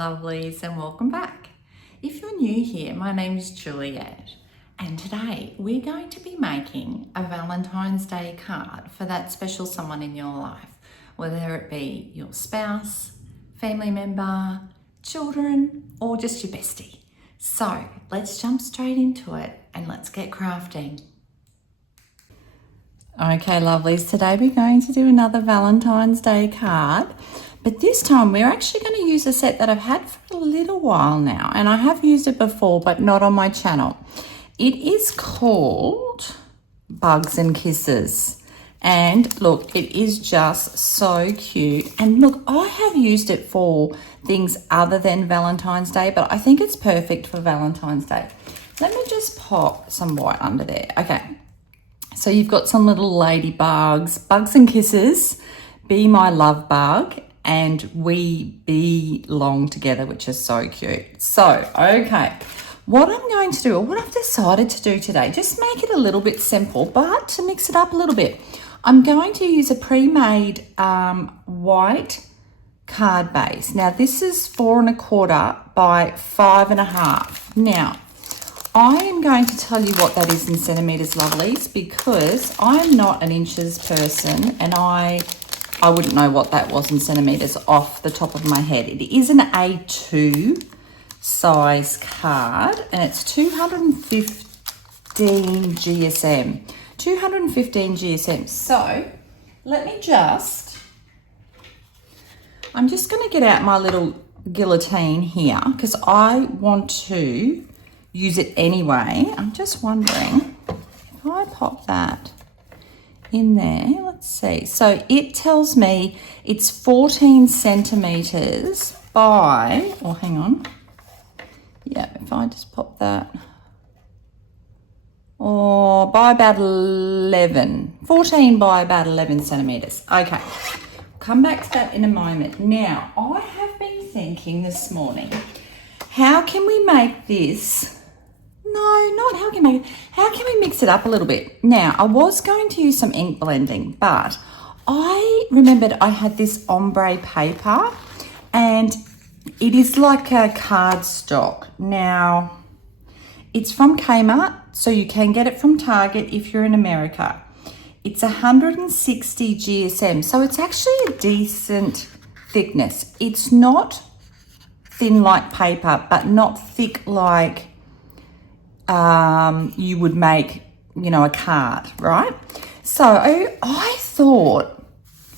lovelies, and welcome back. If you're new here, my name is Juliet, and today we're going to be making a Valentine's Day card for that special someone in your life, whether it be your spouse, family member, children, or just your bestie. So let's jump straight into it and let's get crafting. Okay, lovelies, today we're going to do another Valentine's Day card. But this time we're actually going to use a set that I've had for a little while now, and I have used it before but not on my channel. It is called Bugs and Kisses, and look, it is just so cute. And look, I have used it for things other than Valentine's Day, but I think it's perfect for Valentine's Day. Let me just pop some white under there. Okay, so you've got some little ladybugs, Bugs and Kisses, Be My Love Bug, and We Belong Together, which is so cute. So, okay, what I'm going to do, or what I've decided to do today, just make it a little bit simple, but to mix it up a little bit, I'm going to use a pre-made white card base. Now, this is 4 1/4 by 5 1/2. Now, I am going to tell you what that is in centimetres, lovelies, because I'm not an inches person, and I wouldn't know what that was in centimetres off the top of my head. It is an A2 size card, and it's 215 GSM. 215 GSM. So let me I'm just going to get out my little guillotine here because I want to use it anyway. I'm just wondering if I pop that in there, let's see. So it tells me it's 14 centimetres by, oh, hang on. Yeah, if I just pop that, or by about 14 by about 11 centimetres. Okay, come back to that in a moment. Now, I have been thinking this morning, how can we make this? No, not how can we mix it up a little bit? Now, I was going to use some ink blending, but I remembered I had this ombre paper, and it is like a cardstock. Now, it's from Kmart, so you can get it from Target if you're in America. It's 160 GSM, so it's actually a decent thickness. It's not thin like paper, but not thick like you would make, a card, right? So I thought,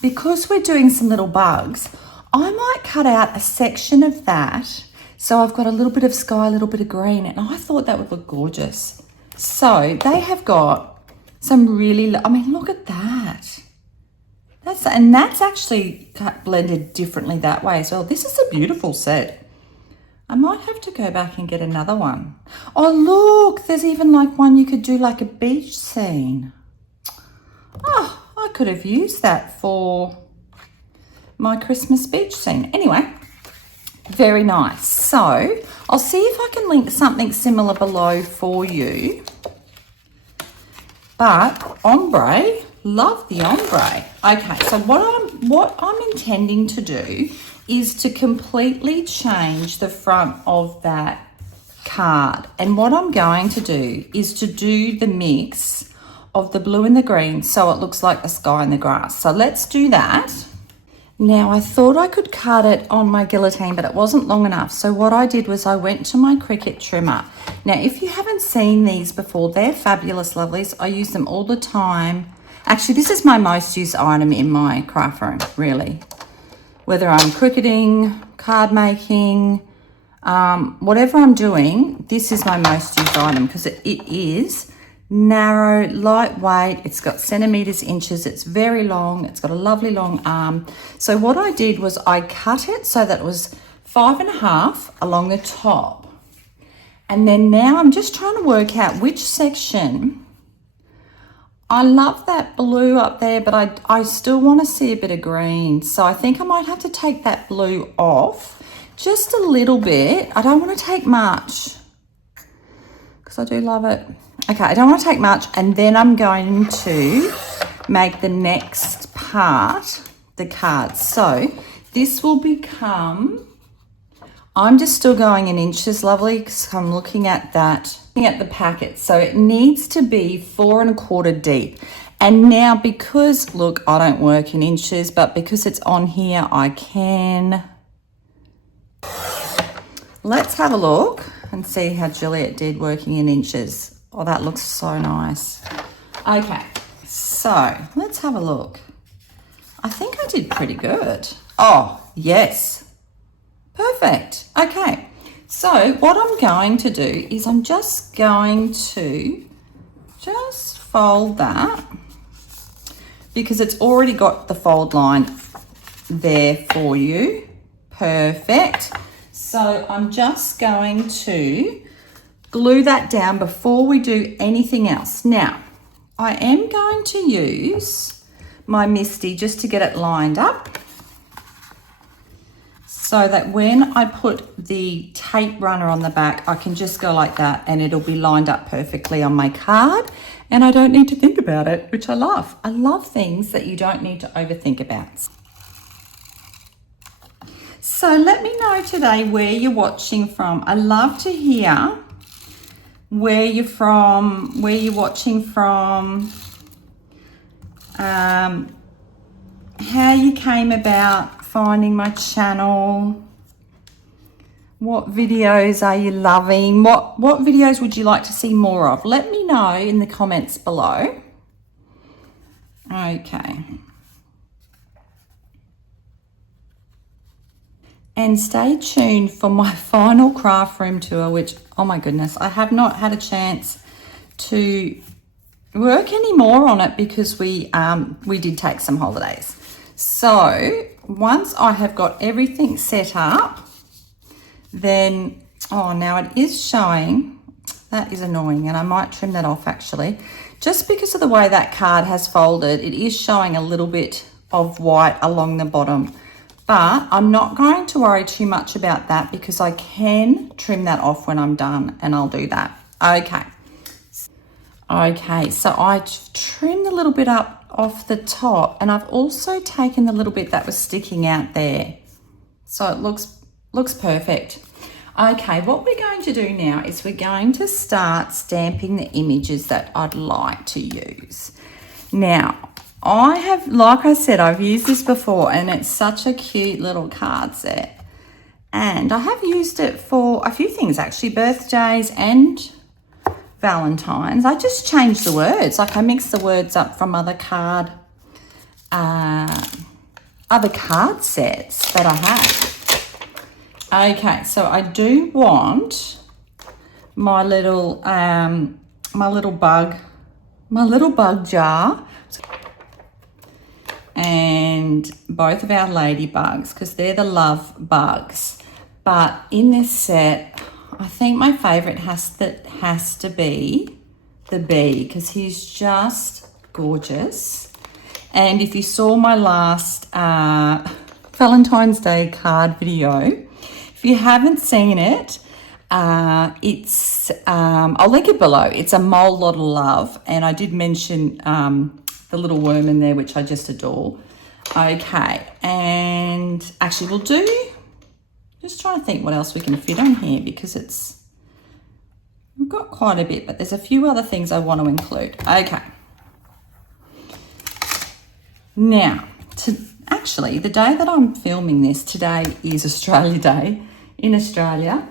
because we're doing some little bugs, I might cut out a section of that. So I've got a little bit of sky, a little bit of green, and I thought that would look gorgeous. So they have got some really, look at that. That's actually blended differently that way as well. This is a beautiful set. I might have to go back and get another one. Oh, look, there's even like one you could do like a beach scene. Oh, I could have used that for my Christmas beach scene. Anyway, very nice. So I'll see if I can link something similar below for you. But ombre, love the ombre. Okay, so what I'm intending to do is to completely change the front of that card. And what I'm going to do is to do the mix of the blue and the green so it looks like the sky and the grass. So let's do that. Now, I thought I could cut it on my guillotine, but it wasn't long enough. So what I did was I went to my Cricut trimmer. Now, if you haven't seen these before, they're fabulous, lovelies. I use them all the time. Actually, this is my most used item in my craft room, really. Whether I'm cricketing, card making, whatever I'm doing, this is my most used item because it is narrow, lightweight. It's got centimetres, inches. It's very long. It's got a lovely long arm. So what I did was I cut it so that it was 5 1/2 along the top. And then now I'm just trying to work out which section. I love that blue up there, but I still want to see a bit of green. So I think I might have to take that blue off just a little bit. I don't want to take much because I do love it. Okay, I don't want to take much. And then I'm going to make the next part the card. So this will become I'm just still going in inches, lovely, because I'm looking at that, looking at the packet. So it needs to be 4 1/4 deep. And now because, look, I don't work in inches, but because it's on here, I can. Let's have a look and see how Juliet did working in inches. Oh, that looks so nice. Okay, so let's have a look. I think I did pretty good. Oh, yes. Perfect. Okay, so what I'm going to do is I'm just going to just fold that because it's already got the fold line there for you. Perfect. So I'm just going to glue that down before we do anything else. Now, I am going to use my Misty just to get it lined up, so that when I put the tape runner on the back, I can just go like that and it'll be lined up perfectly on my card and I don't need to think about it, which I love. I love things that you don't need to overthink about. So let me know today where you're watching from. I love to hear where you're from, where you're watching from, how you came about finding my channel, what videos are you loving, what videos would you like to see more of? Let me know in the comments below. Okay. And stay tuned for my final craft room tour, which, oh my goodness, I have not had a chance to work any more on it because we did take some holidays. So once I have got everything set up, then, oh, now it is showing. That is annoying, and I might trim that off actually. Just because of the way that card has folded, it is showing a little bit of white along the bottom. But I'm not going to worry too much about that because I can trim that off when I'm done, and I'll do that. Okay, so I trimmed a little bit up off the top, and I've also taken the little bit that was sticking out there. So it looks perfect. Okay, what we're going to do now is we're going to start stamping the images that I'd like to use. Now, I have, like I said, I've used this before and it's such a cute little card set. And I have used it for a few things actually, birthdays and Valentines. I just changed the words, like I mixed the words up from other card sets that I have. Okay, so I do want my little bug jar and both of our ladybugs because they're the love bugs. But in this set, I think my favorite has to be the bee because he's just gorgeous. And if you saw my last Valentine's Day card video, if you haven't seen it, it's I'll link it below. It's a mole lot of love, and I did mention the little worm in there, which I just adore. Okay, and actually we'll do, just trying to think what else we can fit on here because we've got quite a bit, but there's a few other things I want to include. Okay. Now, actually, the day that I'm filming this, today is Australia Day in Australia.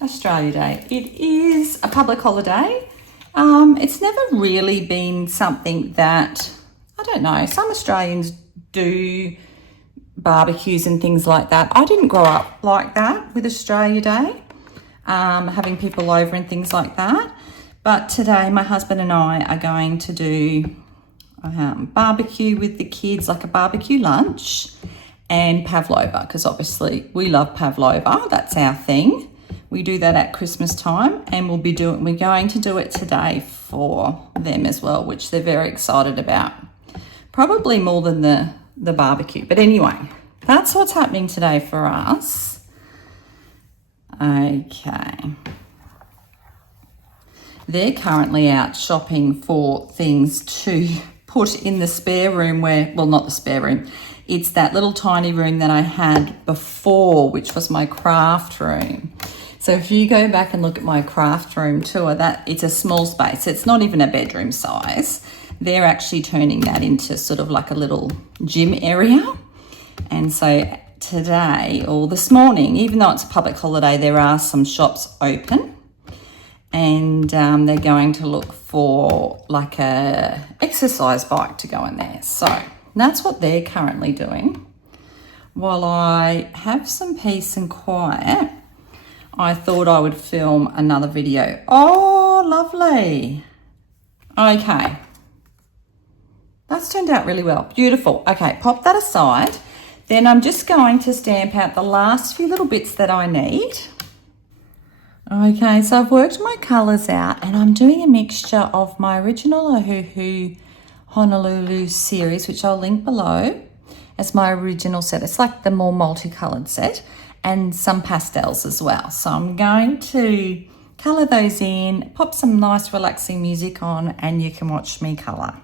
Australia Day. It is a public holiday. It's never really been something that, I don't know, some Australians do barbecues and things like that. I didn't grow up like that with Australia Day, having people over and things like that. But today, my husband and I are going to do barbecue with the kids, like a barbecue lunch, and pavlova, because obviously we love pavlova. That's our thing. We do that at Christmas time, and we're going to do it today for them as well, which they're very excited about. Probably more than the barbecue. But anyway, that's what's happening today for us. Okay. They're currently out shopping for things to put in the spare room not the spare room, It's that little tiny room that I had before, which was my craft room. So if you go back and look at my craft room tour, that it's a small space. It's not even a bedroom size. They're actually turning that into sort of like a little gym area. And so today, or this morning, even though it's a public holiday, there are some shops open, and they're going to look for like a exercise bike to go in there. So that's what they're currently doing. While I have some peace and quiet, I thought I would film another video. Oh, lovely. Okay. That's turned out really well. Beautiful. Okay, pop that aside. Then I'm just going to stamp out the last few little bits that I need. Okay, so I've worked my colours out, and I'm doing a mixture of my original Ohuhu Honolulu series, which I'll link below as my original set. It's like the more multicoloured set, and some pastels as well. So I'm going to colour those in, pop some nice relaxing music on, and you can watch me colour.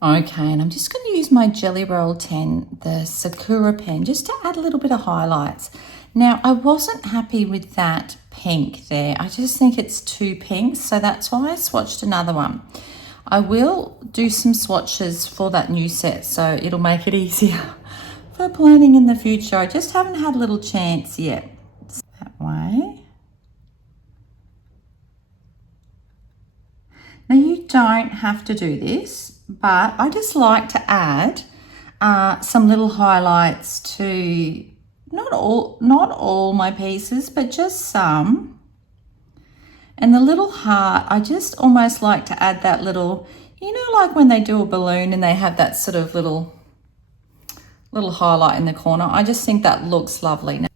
Okay, and I'm just going to use my Jelly Roll 10, the Sakura pen, just to add a little bit of highlights. Now, I wasn't happy with that pink there. I just think it's too pink, so that's why I swatched another one. I will do some swatches for that new set, so it'll make it easier for planning in the future. I just haven't had a little chance yet. That way. Now, you don't have to do this, but I just like to add some little highlights to not all my pieces, but just some. And the little heart, I just almost like to add that little, you know, like when they do a balloon and they have that sort of little highlight in the corner. I just think that looks lovely.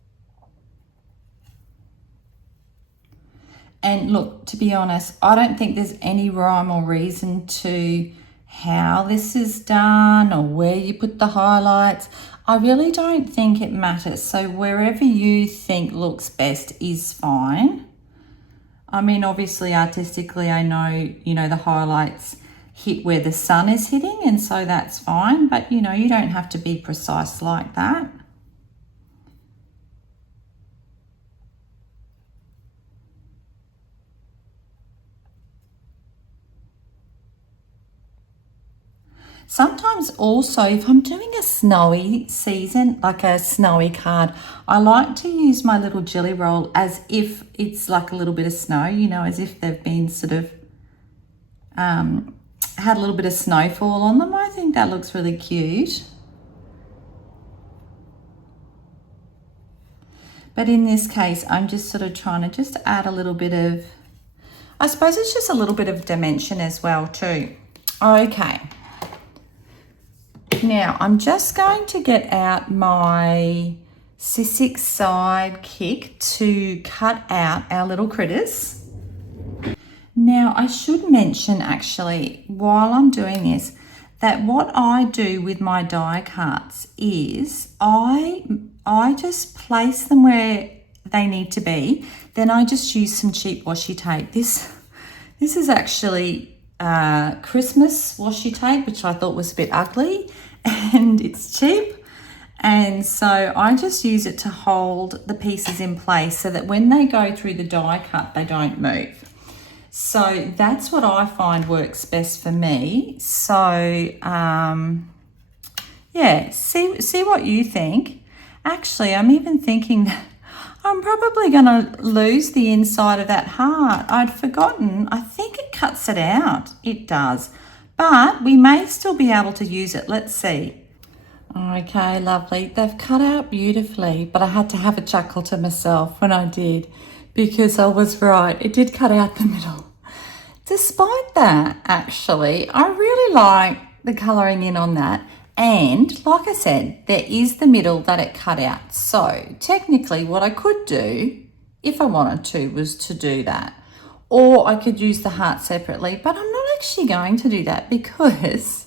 And look, to be honest, I don't think there's any rhyme or reason to how this is done or where you put the highlights. I really don't think it matters. So wherever you think looks best is fine. I mean, obviously, artistically, I know, you know, the highlights hit where the sun is hitting, and so that's fine. But, you know, you don't have to be precise like that. Sometimes also, if I'm doing a snowy season, like a snowy card, I like to use my little Jelly Roll as if it's like a little bit of snow, you know, as if they've been sort of had a little bit of snowfall on them. I think that looks really cute. But in this case, I'm just sort of trying to just add a little bit of, I suppose it's just a little bit of dimension as well too. Okay. Now, I'm just going to get out my Sissic Sidekick to cut out our little critters. Now, I should mention actually, while I'm doing this, that what I do with my die cuts is I just place them where they need to be. Then I just use some cheap washi tape. This is actually Christmas washi tape, which I thought was a bit ugly, and it's cheap, and so I just use it to hold the pieces in place so that when they go through the die cut they don't move. So that's what I find works best for me. So yeah, see what you think. Actually, I'm even thinking that I'm probably going to lose the inside of that heart. I'd forgotten. I think it cuts it out. It does. But we may still be able to use it. Let's see. Okay, lovely. They've cut out beautifully, but I had to have a chuckle to myself when I did because I was right. It did cut out the middle. Despite that, actually, I really like the colouring in on that. And like I said, there is the middle that it cut out. So technically what I could do, if I wanted to, was to do that. Or I could use the heart separately, but I'm not actually going to do that because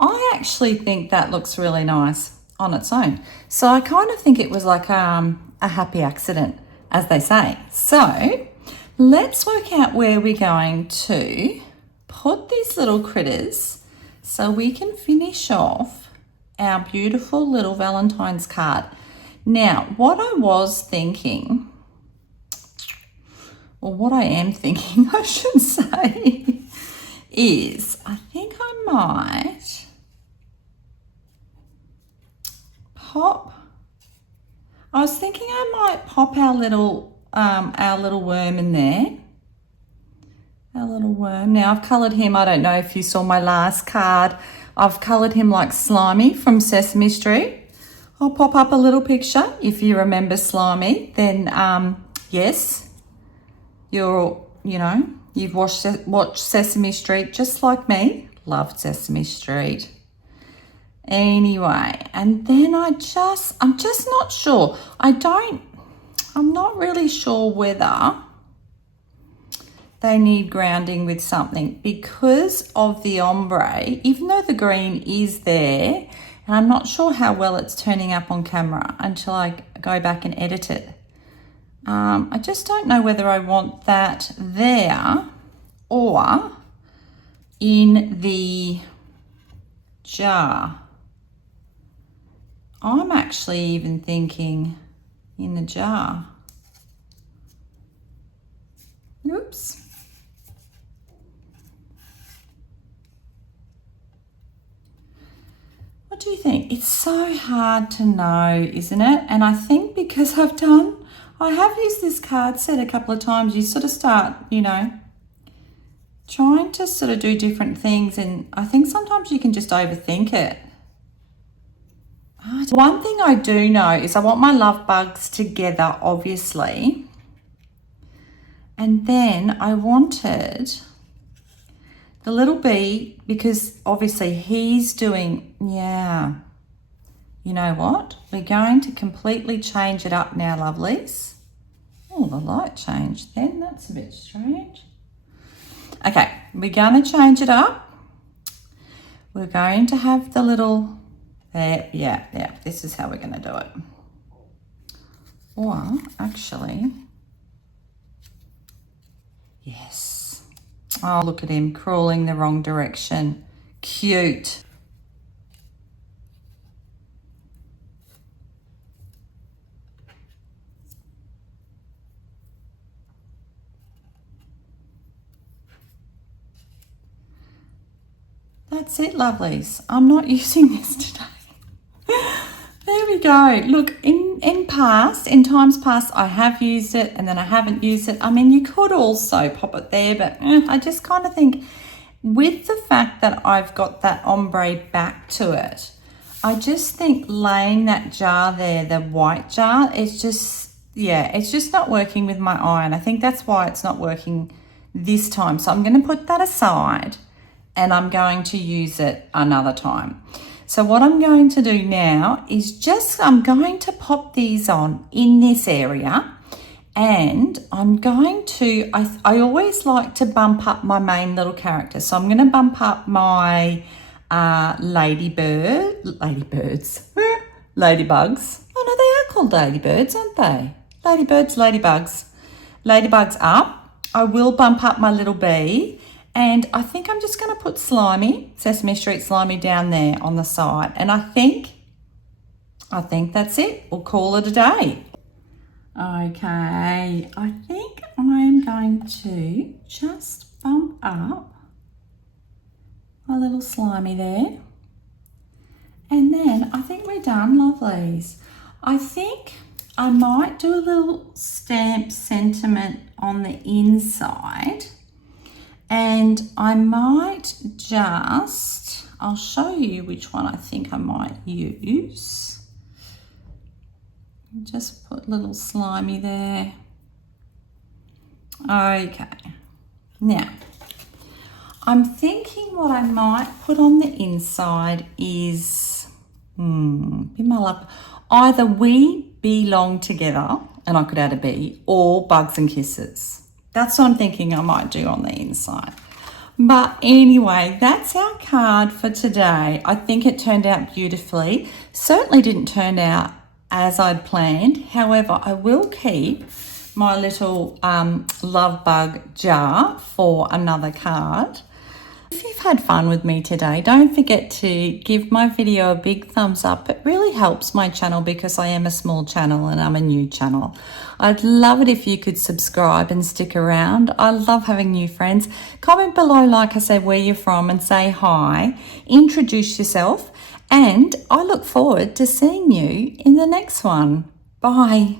I actually think that looks really nice on its own. So I kind of think it was like a happy accident, as they say. So let's work out where we're going to put these little critters so we can finish off our beautiful little Valentine's card. Now, what I was thinking, or what I am thinking, I should say, is I think I might pop, I was thinking I might pop our little worm in there. Our little worm. Now I've coloured him, I don't know if you saw my last card, I've coloured him like Slimy from Sesame Street. I'll pop up a little picture. If you remember Slimy, then yes, you've watched Sesame Street just like me. Loved Sesame Street. Anyway, and then I'm just not sure. I'm not really sure whether they need grounding with something because of the ombre, even though the green is there, and I'm not sure how well it's turning up on camera until I go back and edit it. I just don't know whether I want that there or in the jar. I'm actually even thinking in the jar. Oops. What do you think? It's so hard to know, isn't it? And I think because I have used this card set a couple of times, you sort of start, you know, trying to sort of do different things, and I think sometimes you can just overthink it. One thing I do know is I want my love bugs together, obviously. And then I wanted the little bee, because obviously he's doing, yeah. You know what? We're going to completely change it up now, lovelies. Oh, the light changed then. That's a bit strange. Okay, we're going to change it up. We're going to have the little, yeah, this is how we're going to do it. Or actually, yes. Oh, look at him crawling the wrong direction. Cute. That's it, lovelies. I'm not using this today. There we go. Look, in times past, I have used it and then I haven't used it. I mean, you could also pop it there, but I just kind of think with the fact that I've got that ombre back to it, I just think laying that jar there, the white jar, it's just not working with my eye. And I think that's why it's not working this time. So I'm going to put that aside and I'm going to use it another time. So what I'm going to do now is I'm going to pop these on in this area, and I'm going to, I always like to bump up my main little character. So I'm going to bump up my ladybugs. Oh no, they are called ladybirds, aren't they? Ladybugs up. I will bump up my little bee. And I think I'm just going to put Sesame Street Slimy down there on the side. And I think that's it. We'll call it a day. Okay, I think I'm going to just bump up my little Slimy there. And then I think we're done, lovelies. I think I might do a little stamp sentiment on the inside. And I might I'll show you which one I think I might use. Just put little Slimy there. Okay. Now, I'm thinking what I might put on the inside is, be my luck, either We Belong Together, and I could add a B, or Bugs and Kisses. That's what I'm thinking I might do on the inside. But anyway, that's our card for today. I think it turned out beautifully. Certainly didn't turn out as I'd planned. However, I will keep my little love bug jar for another card. If you've had fun with me today, don't forget to give my video a big thumbs up. It really helps my channel because I am a small channel and I'm a new channel. I'd love it if you could subscribe and stick around. I love having new friends. Comment below, like I said, where you're from and say hi. Introduce yourself, and I look forward to seeing you in the next one. Bye.